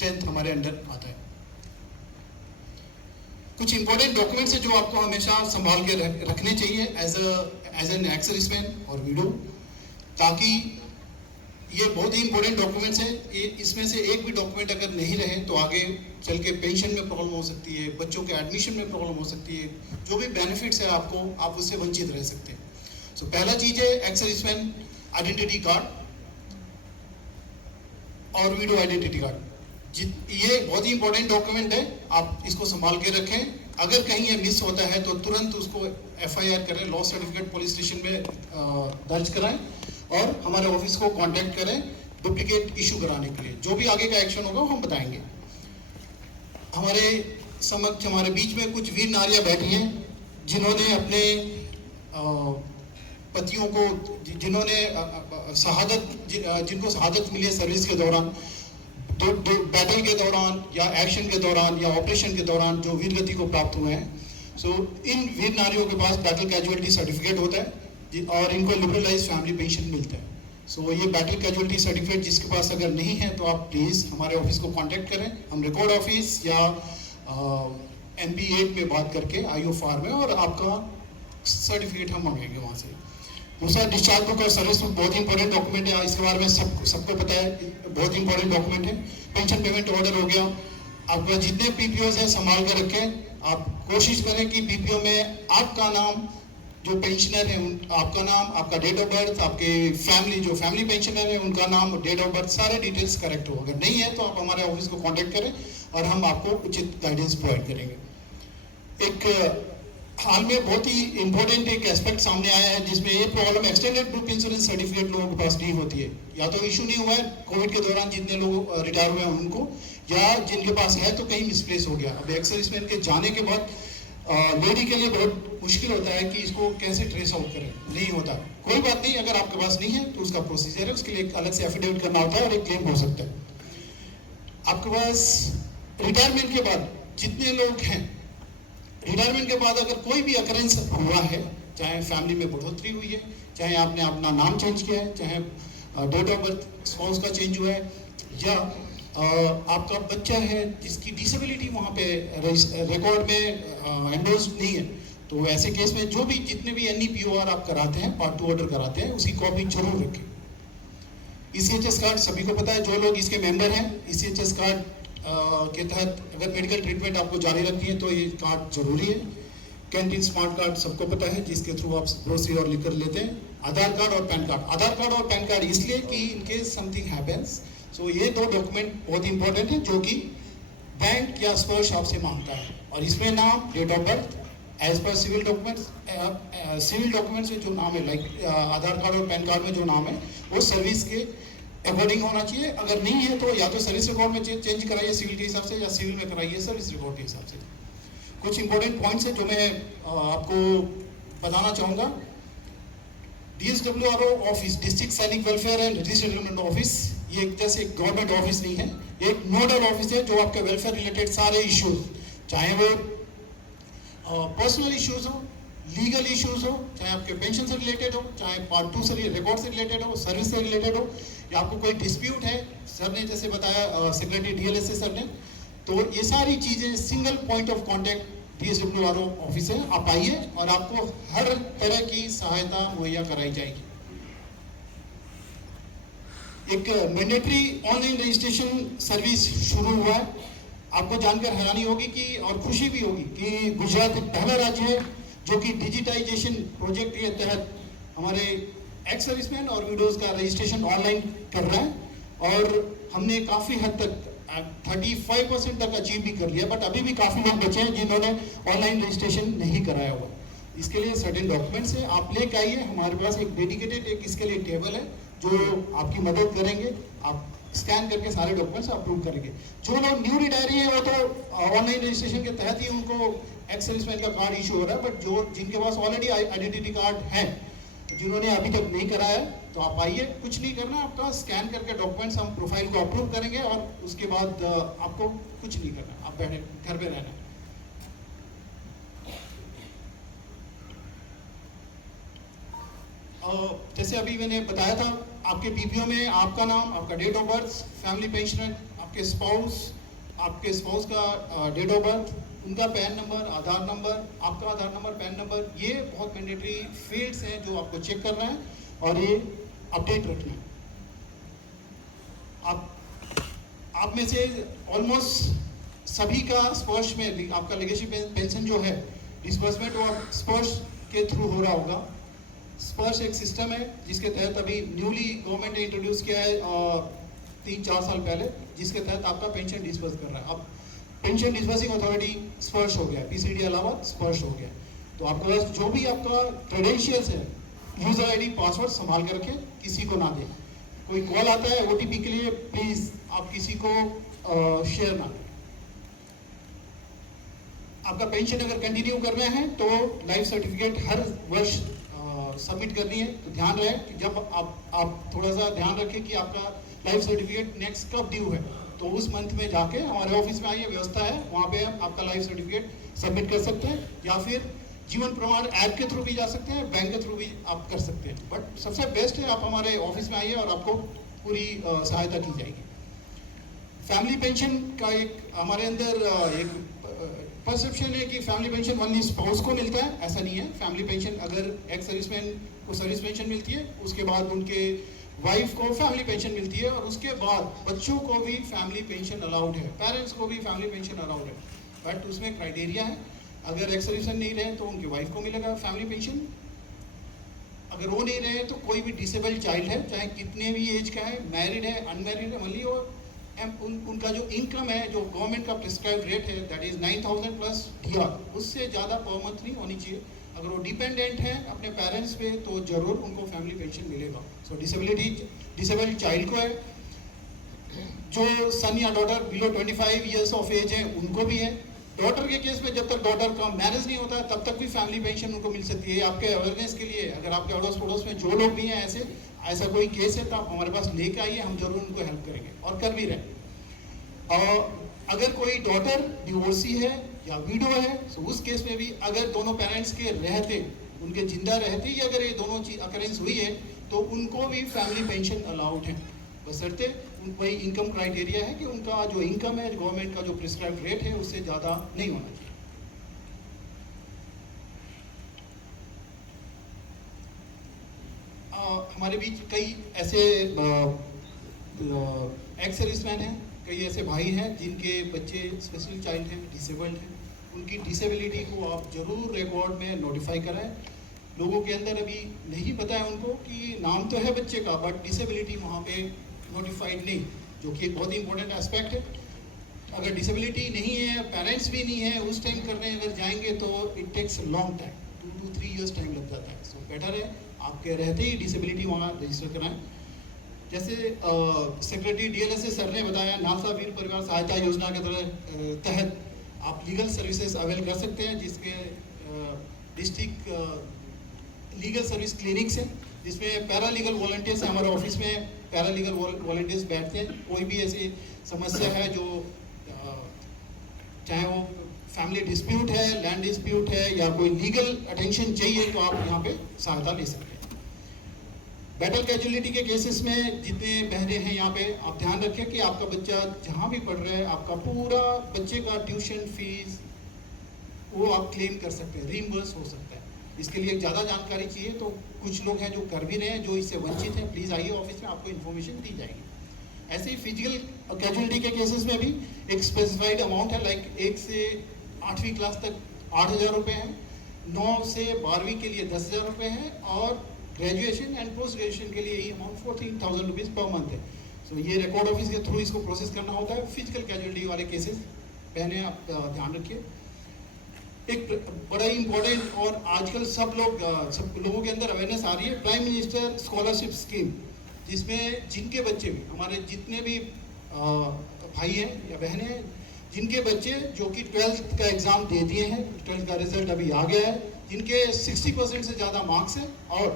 Strength हमारे under आता है। कुछ इंपॉर्टेंट डॉक्यूमेंट्स है जो आपको हमेशा संभाल के रखने चाहिए एज एन एक्स सर्विसमैन और विडो, ताकि ये बहुत ही इंपॉर्टेंट डॉक्यूमेंट्स है। इसमें से एक भी डॉक्यूमेंट अगर नहीं रहे तो आगे चल के पेंशन में प्रॉब्लम हो सकती है, बच्चों के एडमिशन में प्रॉब्लम हो सकती है, जो भी बेनिफिट्स है आपको, आप उससे वंचित रह सकते हैं। सो पहला चीज है एक्स सर्विसमैन आइडेंटिटी कार्ड और विडो आइडेंटिटी कार्ड। ये बहुत ही इंपॉर्टेंट डॉक्यूमेंट है, आप इसको संभाल के रखें। अगर कहीं ये मिस होता है तो तुरंत उसको FIR करें, लॉ सर्टिफिकेट पुलिस स्टेशन में दर्ज कराएं और हमारे ऑफिस को कांटेक्ट करें डुप्लीकेट इशू कराने के लिए। जो भी आगे का एक्शन होगा वो हम बताएंगे। हमारे समक्ष, हमारे बीच में कुछ वीर नारियां बैठी हैं जिन्होंने अपने पतियों को, जिन्होंने जिनको शहादत मिली है सर्विस के दौरान, बैटल के दौरान या एक्शन के दौरान या ऑपरेशन के दौरान जो वीर गति को प्राप्त हुए हैं। सो इन वीर नारियों के पास बैटल कैजुअलिटी सर्टिफिकेट होता है और इनको लिबरलाइज फैमिली पेंशन मिलता है। सो ये बैटल कैजुअलिटी सर्टिफिकेट जिसके पास अगर नहीं है तो आप प्लीज़ हमारे ऑफिस को कांटेक्ट करें। हम रिकॉर्ड ऑफिस या MP8 में बात करके IO फार्म में और आपका सर्टिफिकेट हम मंगेंगे वहाँ से। दूसरा डिस्चार्ज बुक और सर्विस बुक बहुत इंपॉर्टेंट डॉक्यूमेंट है, इसके बारे में सबको पता है, बहुत इंपॉर्टेंट डॉक्यूमेंट है। पेंशन पेमेंट ऑर्डर हो गया, आपका जितने PPOs हैं संभाल कर रखें। आप कोशिश करें कि PPO में आपका नाम, जो पेंशनर है आपका नाम, आपका डेट ऑफ बर्थ, आपके फैमिली जो फैमिली पेंशनर है उनका नाम, डेट ऑफ बर्थ, सारे डिटेल्स करेक्ट हो। अगर नहीं है तो आप हमारे ऑफिस को कॉन्टेक्ट करें और हम आपको उचित गाइडेंस प्रोवाइड करेंगे। एक हाल में बहुत ही इंपॉर्टेंट एक एस्पेक्ट सामने आया है जिसमें ये problem extended group insurance certificate लोगों के पास नहीं होती है। या तो इशू नहीं हुआ है कोविड के दौरान जितने लोग रिटायर हुए हैं उनको, या जिनके पास है तो कहीं मिसप्लेस हो गया। अब एक्स सर्विसमैन के जाने के बाद लेडी के लिए बहुत मुश्किल होता है कि इसको कैसे ट्रेस आउट करें, नहीं होता। कोई बात नहीं, अगर आपके पास नहीं है तो उसका प्रोसीजर है, उसके लिए एक अलग से एफिडेविट करना होता है और एक क्लेम हो सकता है। आपके पास रिटायरमेंट के बाद जितने लोग हैं, रिटायरमेंट के बाद अगर कोई भी अकरेंस हुआ है, चाहे फैमिली में बढ़ोतरी हुई है, चाहे आपने अपना नाम चेंज किया है, चाहे डेट ऑफ बर्थ स्पाउस का चेंज हुआ है, या आपका बच्चा है जिसकी डिसेबिलिटी वहाँ पे रिकॉर्ड में एंडोर्स नहीं है, तो ऐसे केस में जो भी जितने भी NEPOR आप कराते हैं, पार्ट 2 ऑर्डर कराते हैं, उसकी कॉपी जरूर रखें। ECHS कार्ड सभी को पता है, जो लोग इसके मेंबर हैं, ECHS कार्ड के तहत अगर मेडिकल ट्रीटमेंट आपको जारी रखनी है तो ये कार्ड जरूरी है। कैंटीन स्मार्ट कार्ड सबको पता है जिसके थ्रू आप ग्रोसरी और लिकर लेते हैं। आधार कार्ड और पैन कार्ड, आधार कार्ड और पैन कार्ड इसलिए कि इनकेस समथिंग हैपेंस, सो ये 2 डॉक्यूमेंट बहुत इंपॉर्टेंट है जो कि बैंक या स्पर्श आपसे मांगता है। और इसमें नाम, डेट ऑफ बर्थ, एज पर सिविल डॉक्यूमेंट्स में जो नाम है, लाइक आधार कार्ड और पैन कार्ड में जो नाम है वो सर्विस के अकॉर्डिंग होना चाहिए। अगर नहीं है तो या तो सर्विस रिकॉर्ड में चेंज कराइए सिविल के हिसाब से, या सिविल में कराइए सर्विस रिकॉर्ड के हिसाब से। कुछ इंपॉर्टेंट पॉइंट्स है जो मैं आपको बताना चाहूँगा। DSWRO ऑफिस, डिस्ट्रिक्ट सैनिक वेलफेयर एंड रिसेटलमेंट ऑफिस, ये जैसे एक गवर्नमेंट ऑफिस नहीं है, एक नोडल ऑफिस है जो आपके वेलफेयर रिलेटेड सारे इश्यूज, चाहे वो पर्सनल इश्यूज हो, लीगल इश्यूज हो, चाहे आपके पेंशन से रिलेटेड हो, चाहे पार्ट 2 से रिकॉर्ड से रिलेटेड हो, सर्विस से रिलेटेड हो, या आपको कोई डिस्प्यूट है, सर ने जैसे बताया सेक्रेटरी DLSA सर ने, तो ये सारी चीज़ें single point of contact DSWRO office है। आप आइए और आपको हर तरह की सहायता मुहैया कराई जाएगी। एक मैंडेटरी ऑनलाइन रजिस्ट्रेशन सर्विस शुरू हुआ है। आपको जानकर हैरानी होगी कि और खुशी भी होगी कि गुजरात एक पहला राज्य है जो कि डिजिटाइजेशन प्रोजेक्ट के तहत हमारे एक्स सर्विसमैन और विडोज का रजिस्ट्रेशन ऑनलाइन कर रहा है। और हमने काफ़ी हद तक 35% तक अचीव भी कर लिया, बट अभी भी काफ़ी लोग बचे हैं जिन्होंने ऑनलाइन रजिस्ट्रेशन नहीं कराया हुआ। इसके लिए सर्टेन डॉक्यूमेंट्स हैं, आप लेके आइए। हमारे पास एक डेडिकेटेड एक इसके लिए टेबल है जो आपकी मदद करेंगे। आप स्कैन करके सारे डॉक्यूमेंट्स अप्रूव करेंगे। जो लोग न्यू रिटायरी हैं वो तो ऑनलाइन रजिस्ट्रेशन के तहत ही उनको एक्स सर्विसमैन का कार्ड इशू हो रहा है, बट जो जिनके पास ऑलरेडी आइडेंटिटी कार्ड है, जिन्होंने अभी तक नहीं कराया है, तो आप आइए। कुछ नहीं करना, आपका स्कैन करके डॉक्यूमेंट्स हम प्रोफाइल को अप्रूव करेंगे और उसके बाद आपको कुछ नहीं करना, आप बैठे घर पे रहना। जैसे अभी मैंने बताया था, आपके PPO में आपका नाम, आपका date of birth, family pensioner, आपके स्पाउस का डेट ऑफ बर्थ, उनका पैन नंबर, आधार नंबर, आपका आधार नंबर, पैन नंबर, ये बहुत मैंडेटरी फील्ड्स हैं जो आपको चेक करना है और ये अपडेट रखना है। आप में से ऑलमोस्ट सभी का स्पर्श में आपका लेगेसी पेंशन जो है डिस्बर्समेंट और स्पर्श के थ्रू हो रहा होगा। स्पर्श एक सिस्टम है जिसके तहत अभी न्यूली गवर्नमेंट ने इंट्रोड्यूस किया है 3-4 साल पहले, जिसके तहत आपका पेंशन डिस्बर्स कर रहा है। अब पेंशन डिस्बर्सिंग अथॉरिटी स्पर्श हो गया, पीसीडी अलावा स्पर्श हो गया। तो आपके पास जो भी आपका क्रेडेंशियल्स है, यूजर आईडी पासवर्ड संभाल के रखें, किसी को ना दें। कोई कॉल आता है ओटीपी के लिए, प्लीज आप किसी को शेयर ना करें। आपका पेंशन अगर कंटिन्यू करना है तो लाइफ सर्टिफिकेट हर वर्ष सबमिट करनी है। तो ध्यान रहे कि जब आप थोड़ा सा ध्यान रखें कि आपका लाइफ सर्टिफिकेट नेक्स्ट कब ड्यू है, तो उस मंथ में जाके हमारे ऑफिस में आइए, व्यवस्था है वहाँ पे आप आपका लाइफ सर्टिफिकेट सबमिट कर सकते हैं, या फिर जीवन प्रमाण ऐप के थ्रू भी जा सकते हैं, बैंक के थ्रू भी आप कर सकते हैं। बट सबसे बेस्ट है आप हमारे ऑफिस में आइए और आपको पूरी सहायता की जाएगी। फैमिली पेंशन का एक हमारे अंदर एक परसेप्शन है कि फैमिली पेंशन ओनली स्पाउस को मिलता है, ऐसा नहीं है। फैमिली पेंशन अगर एक्स सर्विसमैन को सर्विस पेंशन मिलती है, उसके बाद उनके वाइफ को फैमिली पेंशन मिलती है, और उसके बाद बच्चों को भी फैमिली पेंशन अलाउड है, पेरेंट्स को भी फैमिली पेंशन अलाउड है। बट उसमें क्राइटेरिया है, अगर एक्स सर्विसमैन नहीं रहे तो उनकी वाइफ को मिलेगा फैमिली पेंशन। अगर वो नहीं रहे तो कोई भी डिसेबल्ड चाइल्ड है, चाहे कितने भी एज का है, मैरिड है, अनमैरिड है, मान लो उनका जो इनकम है, जो गवर्नमेंट का प्रिस्क्राइब रेट है, दैट इज 9000 प्लस डीआर, उससे ज़्यादा पर मंथ नहीं होनी चाहिए। अगर वो डिपेंडेंट है अपने पेरेंट्स पे तो जरूर उनको फैमिली पेंशन मिलेगा। सो डिसेबल्ड चाइल्ड को है, जो सन या daughter below 25 years of age है उनको भी है। डॉटर के केस में जब तक डॉटर का मैरिज नहीं होता है तब तक भी फैमिली पेंशन उनको मिल सकती है। आपके अवेयरनेस के लिए, अगर आपके अड़ोस पड़ोस में जो लोग भी हैं ऐसा कोई केस है तो आप हमारे पास लेके आइए, हम जरूर उनको हेल्प करेंगे और कर भी रहे। और अगर कोई डॉटर डिवोर्सी है या विडो है तो उस केस में भी अगर दोनों पेरेंट्स के रहते, उनके जिंदा रहते ही अगर ये दोनों चीज अकरेंस हुई है तो उनको भी फैमिली पेंशन अलाउड है, बशर्ते वही इनकम क्राइटेरिया है कि उनका जो इनकम है गवर्नमेंट का जो प्रिस्क्राइब रेट है उससे ज़्यादा नहीं होना चाहिए। हमारे बीच कई ऐसे एक्स सर्विसमैन हैं, कई ऐसे भाई हैं जिनके बच्चे स्पेशल चाइल्ड हैं, डिसेबल्ड हैं। उनकी डिसेबिलिटी को आप जरूर रिकॉर्ड में नोटिफाई कराएं। लोगों के अंदर अभी नहीं पता है उनको कि नाम तो है बच्चे का बट डिसेबिलिटी वहाँ पे नोटिफाइड नहीं, जो कि एक बहुत ही इंपॉर्टेंट एस्पेक्ट है। अगर डिसेबिलिटी नहीं है, पेरेंट्स भी नहीं है, उस टाइम करने अगर जाएंगे तो it takes long time, 2 to 3 years time लग जाता है। सो बेटर है आपके रहते ही डिसेबिलिटी वहाँ रजिस्टर कराएं। जैसे सेक्रेटरी डीएलएसए सर ने बताया, नालसा वीर परिवार सहायता योजना के तहत आप लीगल सर्विसेज अवेल कर सकते हैं, जिसके डिस्ट्रिक्ट लीगल सर्विस क्लिनिक्स हैं, जिसमें पैरालीगल वॉलंटियर्स हमारे ऑफिस में पैरालीगल वॉलंटियर्स बैठते हैं। कोई भी ऐसी समस्या है जो चाहे वो फैमिली डिस्प्यूट है, लैंड डिस्प्यूट है या कोई लीगल अटेंशन चाहिए तो आप यहाँ पे सहायता ले सकते हैं। बैटल कैजुअलिटी के केसेस में जितने बहने हैं यहाँ पे आप ध्यान रखें कि आपका बच्चा जहाँ भी पढ़ रहा है, आपका पूरा बच्चे का ट्यूशन फीस वो आप क्लेम कर सकते हैं, रीइंबर्स हो सकता है। इसके लिए ज़्यादा जानकारी चाहिए तो कुछ लोग हैं जो कर भी रहे हैं, जो इससे वंचित हैं, प्लीज़ आइए ऑफिस में, आपको इन्फॉर्मेशन दी जाएगी। ऐसे ही फिजिकल कैजुअलिटी के केसेस में भी एक स्पेसिफाइड अमाउंट है, लाइक 1 से 8वीं क्लास तक 8,000 रुपये हैं, 9 से 12वीं के लिए 10,000 रुपये हैं, और ग्रेजुएशन एंड पोस्ट ग्रेजुएशन के लिए ये अमाउंट 14,000 रुपीज़ पर मंथ है। सो ये रिकॉर्ड ऑफिस के थ्रू इसको प्रोसेस करना होता है। फिजिकल कैजुअलिटी वाले केसेस बहने आप ध्यान रखिए। एक बड़ा ही इम्पोर्टेंट और आजकल सब लोगों के अंदर अवेयरनेस आ रही है, प्राइम मिनिस्टर स्कॉलरशिप स्कीम, जिसमें जिनके बच्चे भी, हमारे जितने भी भाई हैं या बहनें हैं जिनके बच्चे जो कि 12th का एग्ज़ाम दे दिए हैं, 12th का रिजल्ट अभी आ गया है, जिनके 60% से ज़्यादा मार्क्स हैं और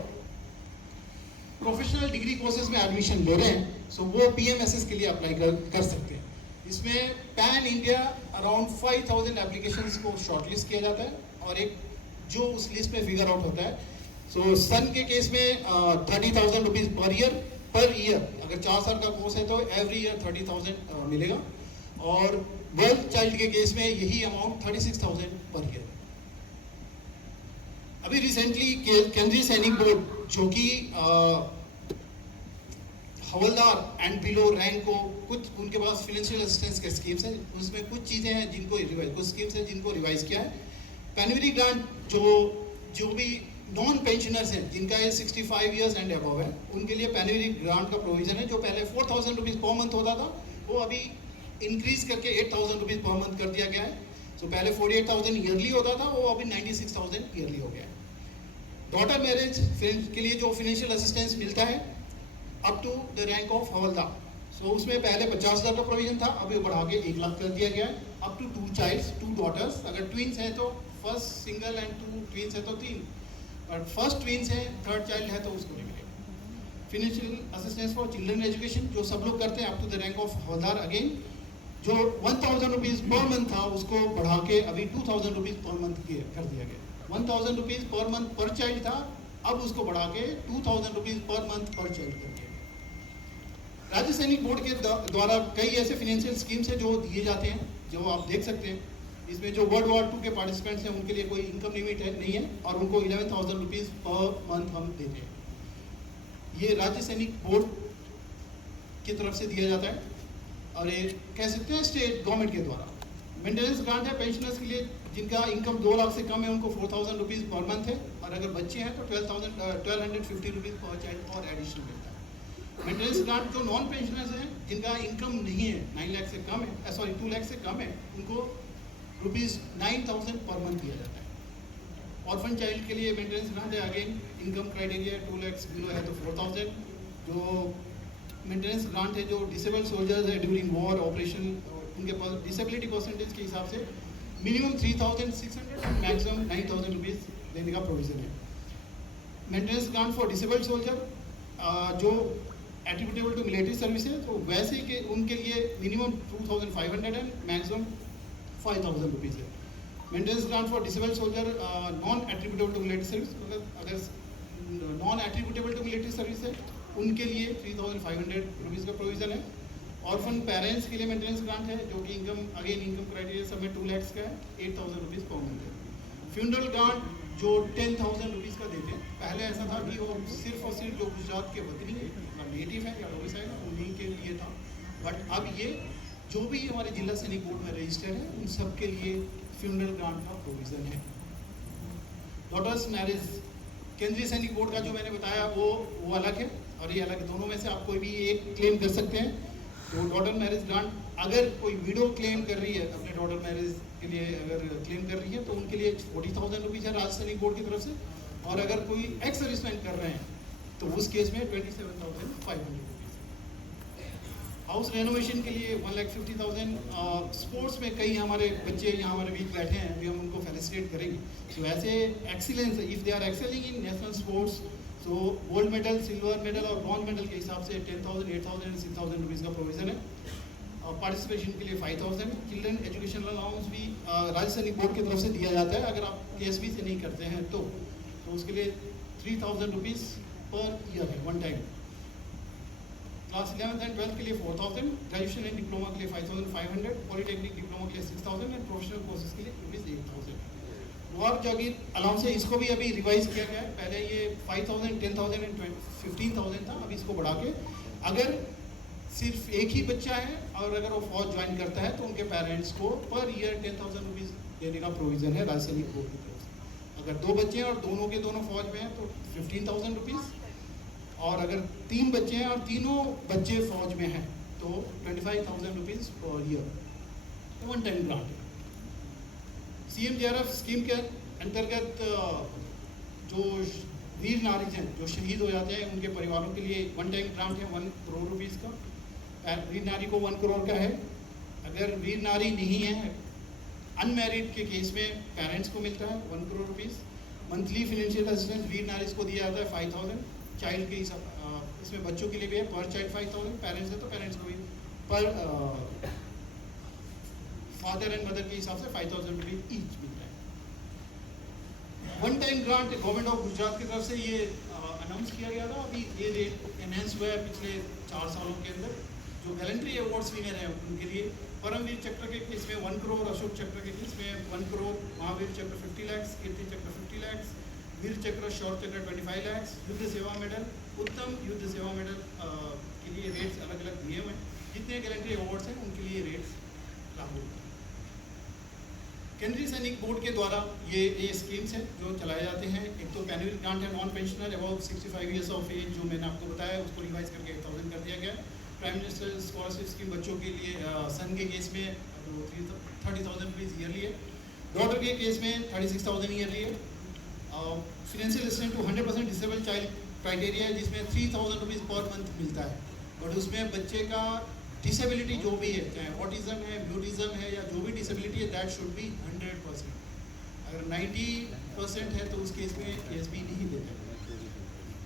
प्रोफेशनल डिग्री कोर्सेज में एडमिशन ले रहे हैं, सो वो PMSS के लिए अप्लाई कर सकते हैं। इसमें पैन इंडिया अराउंड 5,000 एप्लीकेशंस को शॉर्टलिस्ट किया जाता है और एक जो उस लिस्ट में फिगर आउट होता है। सो सन के केस में 30,000 रुपीज़ पर ईयर अगर 4 साल का कोर्स है तो एवरी ईयर 30,000 मिलेगा, और 12th चाइल्ड के केस में यही अमाउंट 36,000 पर ईयर। अभी रिसेंटली केंद्रीय सैनिक बोर्ड जो कि हवलदार एंड बिलो रैंक को कुछ उनके पास फाइनेंशियल असिस्टेंस के स्कीम्स हैं, उसमें कुछ चीज़ें हैं जिनको रिवाइज, कुछ स्कीम्स हैं जिनको रिवाइज किया है। पेनविरी ग्रांट जो भी नॉन पेंशनर्स हैं जिनका ये 65 ईयर्स एंड अबव है, उनके लिए पेनविरी ग्रांट का प्रोविजन है। जो पहले 4,000 रुपीज़ पर मंथ होता था, वो अभी इंक्रीज करके 8,000 रुपीज़ पर मंथ कर दिया गया है। तो पहले 48,000 ईयरली होता था, वो अभी 96,000 ईयरली हो गया है। डॉटर मैरिज के लिए जो फाइनेंशियल असिस्टेंस मिलता है up to the rank of havildar, so उसमें पहले 50,000 का प्रोविजन था, अभी बढ़ा के 1 लाख कर दिया गया है। अप टू 2 चाइल्ड्स, 2 डॉटर्स, अगर ट्विंस हैं तो फर्स्ट सिंगल एंड 2 ट्विंस है तो 3, और फर्स्ट ट्विंस है, थर्ड चाइल्ड है तो उसको नहीं मिलेगा। Financial assistance for children education जो सब लोग करते हैं up to the rank of हवलदार, अगेन जो 1,000 रुपीज़ पर मंथ था उसको बढ़ा के अभी 2,000 रुपीज़ पर मंथ कर दिया गया। 1,000 रुपीज़ पर मंथ पर चाइल्ड था, अब उसको बढ़ा के 2,000 रुपीज़ पर मंथ पर चाइल्ड कर दिया। राज्य सैनिक बोर्ड के द्वारा कई ऐसे फाइनेंशियल स्कीम्स हैं जो दिए जाते हैं, जो आप देख सकते हैं। इसमें जो वर्ल्ड वॉर 2 के पार्टिसिपेंट्स हैं उनके लिए कोई इनकम लिमिट नहीं है, और उनको 11,000 रुपीज़ पर मंथ हम देते हैं। ये राज्य सैनिक बोर्ड की तरफ से दिया जाता है, और ये कह सकते हैं स्टेट गवर्नमेंट के द्वारा। मेंटेनेंस ग्रांट है पेंशनर्स के लिए जिनका इनकम 2 लाख से कम है, उनको 4,000 रुपीज़ पर मंथ है, और अगर बच्चे हैं तो 1,250 रुपीज़ पर चाइल्ड और एडिशनल मिलता है। मेंटेनेंस ग्रांट जो नॉन पेंशनर्स हैं जिनका इनकम नहीं है, 9 लाख से कम है, 2 लाख से कम है, उनको ₹9,000 पर मंथ दिया जाता है। ऑर्फन चाइल्ड के लिए मेंटेनेंस ग्रांट है, again income criteria 2 lakh below है तो 4,000। जो मेंटेनेंस ग्रांट है जो डिसेबल्ड सोल्जर्स है ड्यूरिंग वॉर ऑपरेशन, उनके पास डिसेबिलिटी परसेंटेज के हिसाब से मिनिमम 3,600 और मैक्सिमम 9,000 रुपीज़ देने का प्रोविजन है। Maintenance grant for disabled soldier जो एट्रीब्यूटेबल टू मिलिट्री सर्विस है, तो वैसे के उनके लिए मिनिमम 2,500 एंड मैक्सिमम 5,000 रुपीज़ है। Maintenance grant for disabled soldier non attributable to military service, अगर non attributable to military service है उनके लिए 3,500 रुपीज़ का प्रोविज़न है। ऑर्फन पेरेंट्स के लिए मेंटेनेंस ग्रांट है जो कि इनकम क्राइटेरिया सब में 2 लाख का है, 8,000 रुपीज़ पर मंथ है। फ्यूनरल ग्रांट जो 10,000 रुपीज़ का देते हैं, पहले ऐसा था कि वो सिर्फ और सिर्फ जो गुजरात के वतनी है या नेटिव है या ओडिशा है उन्हीं के लिए था, बट अब ये जो भी हमारे जिला सैनिक बोर्ड में रजिस्टर्ड है उन सब के लिए फ्यूनरल ग्रांट का प्रोविज़न है। डॉटर्स मैरिज केंद्रीय सैनिक बोर्ड का जो मैंने बताया वो अलग है, और ये अलग, दोनों में से आप कोई भी एक क्लेम कर सकते हैं। तो डॉटर मैरिज ग्रांट अगर कोई विडो क्लेम कर रही है अपने डॉटर मैरिज के लिए, अगर क्लेम कर रही है तो उनके लिए 40,000 रुपीज़ है राज्य सैनिक बोर्ड की तरफ से, और अगर कोई एक्स सर्विसमैन कर रहे हैं तो उस केस में 27,500 रुपीज़। हाउस रेनोवेशन के लिए 1,50,000। स्पोर्ट्स में कई हमारे बच्चे यहाँ हमारे बीच बैठे हैं, अभी हम उनको फेलिसिटेट करेंगे। तो ऐसे excellence, if they are excelling in national sports, तो गोल्ड मेडल, सिल्वर मेडल और ब्रॉन्ज मेडल के हिसाब से 10,000, 8,000 एंड 6,000 रुपीज़ का प्रोविज़न है। पार्टिसिपेशन के लिए 5,000। चिल्ड्रन एजुकेशनल अलाउंस भी राज्य सैनिक बोर्ड की तरफ से दिया जाता है, अगर आप KSB से नहीं करते हैं तो उसके लिए 3,000 रुपीज़ पर ईयर है, one time. Class 11th and 12th के लिए 4,000, ग्रेजुएशन एंड डिप्लोमा के लिए 5,500, पॉलीटेक्निक डिप्लोमा के लिए 6,000 एंड प्रोफेशनल कोर्सेज के लिए ₹8,000। वॉर जागीर अलाउंस है, इसको भी अभी रिवाइज किया गया है। पहले ये 5,000, 10,000 एंड 15,000 था, अभी इसको बढ़ा के अगर सिर्फ एक ही बच्चा है और अगर वो फौज ज्वाइन करता है तो उनके पेरेंट्स को पर ईयर 10,000 रुपीज़ देने का प्रोविज़न है राज्य सैनिक बोर्ड की तरफ से। अगर 2 बच्चे हैं और दोनों के दोनों फौज में हैं तो 15,000 रुपीज़, और अगर 3 बच्चे हैं और तीनों बच्चे फौज में हैं तो 25,000 rupees per year, one time grant है। CMJRF स्कीम के अंतर्गत जो वीर नारी हैं जो शहीद हो जाते हैं उनके परिवारों के लिए वन टाइम ग्रांट है 1 करोड़ रुपीज़ का। वीर नारी को 1 करोड़ का है। अगर वीर नारी नहीं है, अनमैरिड के केस में पेरेंट्स को मिलता है 1 crore rupees. Monthly financial assistance Veer Nari को दिया जाता है 5,000। चाइल्ड के हिसाब इसमें बच्चों के लिए भी है, पर चाइल्ड 5,000, पेरेंट्स है तो पेरेंट्स को भी पर फादर एंड मदर के हिसाब से 5,000 रुपीज़ ईच मिलता है। One time grant government of Gujarat की तरफ से ये अनाउंस किया गया था, अभी ये रेट एनहेंस हुआ है पिछले 4 सालों के अंदर। जो गैलेंट्री अवार्ड्स विनर हैं उनके लिए परमवीर चक्र के केस में 1 करोड़, अशोक चक्र के केस में 1 करोड़, महावीर चक्र 50 लाख, कीर्ति चक्र 50 लाख, वीर चक्र, शौर्य चक्र 25 लाख, युद्ध सेवा मेडल, उत्तम युद्ध सेवा मेडल के लिए रेट्स अलग अलग दिए हुए हैं। जितने गैलेंट्री अवार्ड्स हैं उनके लिए रेट्स लागू होते हैं। केंद्रीय सैनिक बोर्ड के द्वारा ये स्कीम्स हैं जो चलाए जाते हैं। एक तो पेनविल ग्रांट है non pensioner about 65 years of age, जो मैंने आपको बताया उसको रिवाइज करके 8000 कर दिया गया। प्राइम मिनिस्टर स्कॉलरशिप स्कीम बच्चों के लिए सन के केस में 30,000 रुपीज़ ईयरली है, डॉटर के केस में 36,000 ईयरली है। Financial assistance to 100% disable child criteria है जिसमें 3,000 रुपीज़ पर मंथ मिलता है, बट उसमें बच्चे का डिसेबिलिटी जो भी है, चाहे ऑटिज्म है, म्यूटिज्म है या जो भी डिसेबिलिटी है, दैट शुड बी 100%। अगर 90% है तो उस केस में केएसबी नहीं देते।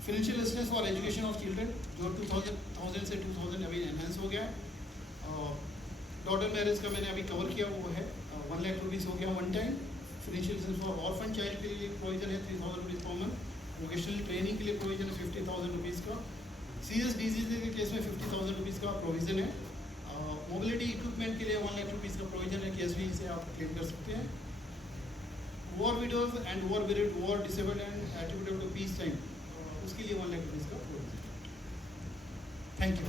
Financial assistance for education of children जो 2000 से 2000 अभी एनहेंस हो गया है। डॉटर मैरिज का मैंने अभी कवर किया, वो है 1 लाख रुपीज़ हो गया one time. Financial assistance for orphan child के लिए प्रोविजन है 3,000 rupees per month. Vocational training के लिए प्रोविजन है 50,000 रुपीज़ का। सीरियस डिजीज के केस में 50,000 रुपीज़ का प्रोविज़न है। मोबिलिटी इक्विपमेंट के लिए 1 लाख रुपीज़ का प्रोविजन है, केएसबी से आप क्लेम कर सकते हैं। War widows and war ward, war disabled and attributed to peace time, उसके लिए 1 लाख रुपीज़ का प्रोविजन। Thank you.